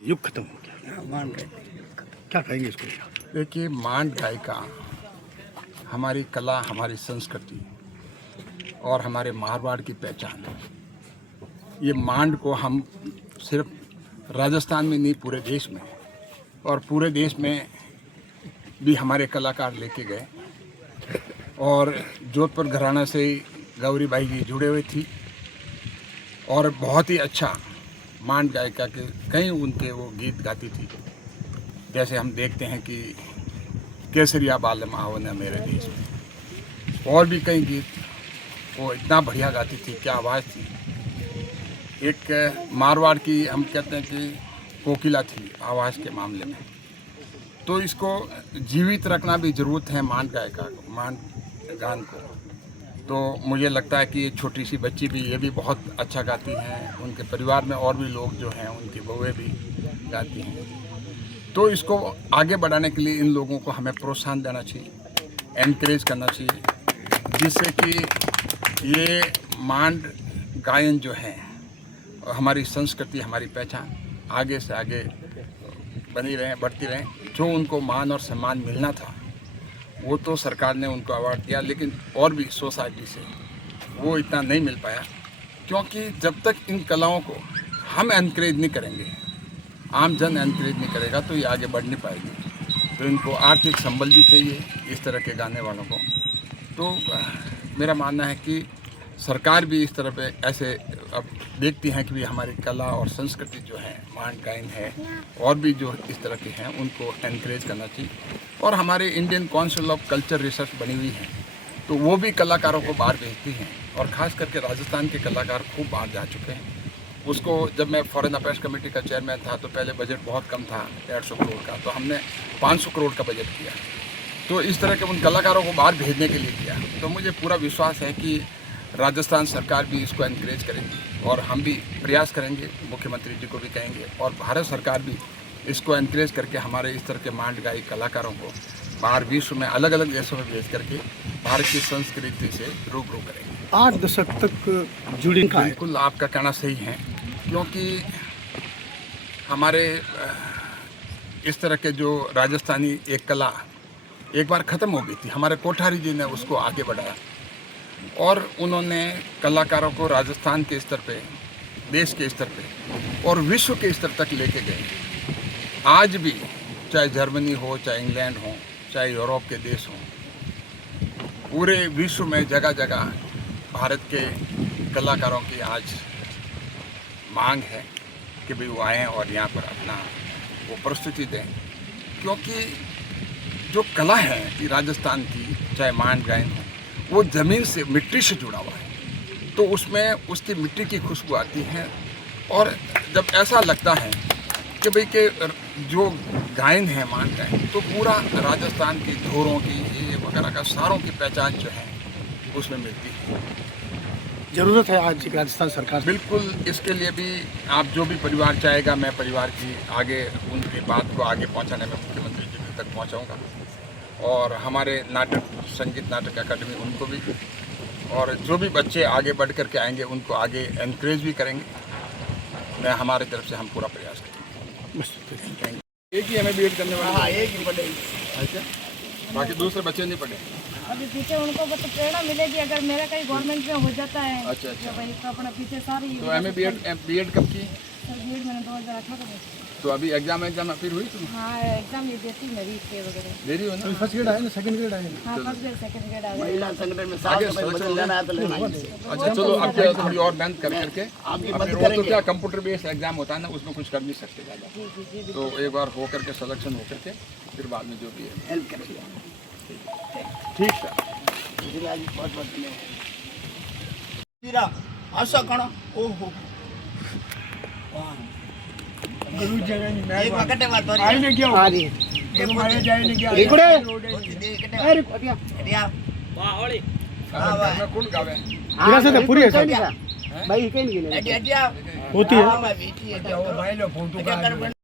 युग खत्म हो गया। मान गए। क्या कहेंगे इसको? देखिए, मांड गायिका हमारी कला, हमारी संस्कृति और हमारे मारवाड़ की पहचान है। ये मांड को हम सिर्फ राजस्थान में नहीं, पूरे देश में, और पूरे देश में भी हमारे कलाकार लेके गए। और जोधपुर घराना से गौरी बाई जी जुड़े हुए थी और बहुत ही अच्छा मांड गायिका के कई उनके वो गीत गाती थी। जैसे हम देखते हैं कि केसरिया बालम आओ न मेरे देश में, और भी कई गीत वो इतना बढ़िया गाती थी, क्या आवाज़ थी। एक मारवाड़ की हम कहते हैं कि कोकिला थी आवाज़ के मामले में। तो इसको जीवित रखना भी ज़रूरत है मांड गायिका को, मांड गान को। तो मुझे लगता है कि ये छोटी सी बच्ची भी, ये भी बहुत अच्छा गाती हैं। उनके परिवार में और भी लोग जो हैं, उनकी बहुएं भी गाती हैं। तो इसको आगे बढ़ाने के लिए इन लोगों को हमें प्रोत्साहन देना चाहिए, एनकरेज करना चाहिए, जिससे कि ये मांड गायन जो है, हमारी संस्कृति, हमारी पहचान आगे से आगे बनी रहे, बढ़ती रहे। जो उनको मान और सम्मान मिलना था वो तो सरकार ने उनको अवार्ड दिया, लेकिन और भी सोसाइटी से वो इतना नहीं मिल पाया, क्योंकि जब तक इन कलाओं को हम एनकरेज नहीं करेंगे, आम जन एनकरेज नहीं करेगा, तो ये आगे बढ़ नहीं पाएगी। तो इनको आर्थिक संबल भी चाहिए इस तरह के गाने वालों को। तो मेरा मानना है कि सरकार भी इस तरह पे ऐसे अब देखती हैं कि भी हमारी कला और संस्कृति जो है, मांड गायन है, और भी जो इस तरह के हैं, उनको एनकरेज करना चाहिए। और हमारे Indian council of culture research बनी हुई है, तो वो भी कलाकारों को बाहर भेजती हैं, और ख़ास करके राजस्थान के कलाकार खूब बाहर जा चुके हैं। उसको जब मैं फॉरेन अफेयर्स कमेटी का चेयरमैन था, तो पहले बजट बहुत कम था, 150 करोड़ का, तो हमने 500 करोड़ का बजट किया। तो इस तरह के उन कलाकारों को बाहर भेजने के लिए किया। तो मुझे पूरा विश्वास है कि राजस्थान सरकार भी इसको एनकरेज करेगी, और हम भी प्रयास करेंगे, मुख्यमंत्री जी को भी कहेंगे, और भारत सरकार भी इसको एनकरेज करके हमारे इस तरह के मांड गायी कलाकारों को बाहर विश्व में अलग अलग देशों में भेज करके भारत की संस्कृति से रूबरू करेंगे। 8 दशक तक जुड़ी का है। बिल्कुल आपका कहना सही है, क्योंकि हमारे इस तरह के जो राजस्थानी एक कला एक बार ख़त्म हो गई थी। हमारे कोठारी जी ने उसको आगे बढ़ाया, और उन्होंने कलाकारों को राजस्थान के स्तर पे, देश के स्तर पे और विश्व के स्तर तक लेके गए। आज भी चाहे जर्मनी हो, चाहे इंग्लैंड हो, चाहे यूरोप के देश हों, पूरे विश्व में जगह जगह भारत के कलाकारों की आज मांग है कि भाई वो आएँ और यहाँ पर अपना वो प्रस्तुति दें। क्योंकि जो कला है कि राजस्थान की, चाहे मांड गायन हो, वो ज़मीन से, मिट्टी से जुड़ा हुआ है। तो उसमें उसकी मिट्टी की खुशबू आती है, और जब ऐसा लगता है कि भाई के जो गायन है, मांड गायन, तो पूरा राजस्थान की धोरों की, ये वगैरह का सारों की पहचान जो है उसमें मिलती है। जरूरत है आज राजस्थान सरकार। बिल्कुल, इसके लिए भी आप जो भी परिवार चाहेगा, मैं परिवार की आगे उनकी बात को आगे पहुंचाने में मुख्यमंत्री जी तक पहुंचाऊंगा, और हमारे नाटक, संगीत नाटक अकादमी, उनको भी, और जो भी बच्चे आगे बढ़ करके आएंगे उनको आगे एनकरेज भी करेंगे। मैं हमारे तरफ से हम पूरा प्रयास करेंगे। एक ही हमें बीएड करने वाला? हाँ, एक ही पढ़ेगी। अच्छा, बाकी दूसरे बच्चे नहीं पढ़े? अभी पीछे उनको बस प्रेरणा मिलेगी अगर मेरा कहीं गवर्नमेंट में हो जाता है। अच्छा अच्छा। तो भाई तो अपना पीछे सारी। तो एमए बीएड कब की? बीएड मैंने 2018 में। तो अभी एग्जाम फिर हुई तुम? हाँ, एग्जाम ये देती मेरी इसके वगैरह। दे रही हो ना? फर्स्ट ग्रेड आए ना, सेकंड ग्रेड आए ना? हाँ, फर्स्ट ग्रेड सेकंड ग्रेड आ गया। महिला संगठन में आगे बदल लेना है तो लेना ही। अच्छा चलो, अब क्या थोड़ी और मेहनत कर करके आपकी अब मदद वो तो करेंगे। क्या कंप्यूटर बेस्ड एग्जाम होता है ना, उसमें कुछ कर नहीं सकते ज़्यादा। जी जी जी। तो एक बार हो करके सिलेक्शन हो करके फिर बाद में जो भी है हेल्प करेंगे। ठीक है। इसलिए आज बहुत बहुत धन्यवाद। आशा कण ओहो गुरु जगह एक वक्त बात हो आई ने क्या? आ रही है। ये मारे जाए ने क्या? रिकॉर्ड अरे अटिया वाह ओली घर में कौन गावे? गिरा से तो पूरी है सर। भाई कहीं नहीं होती है। भाई लो फोटो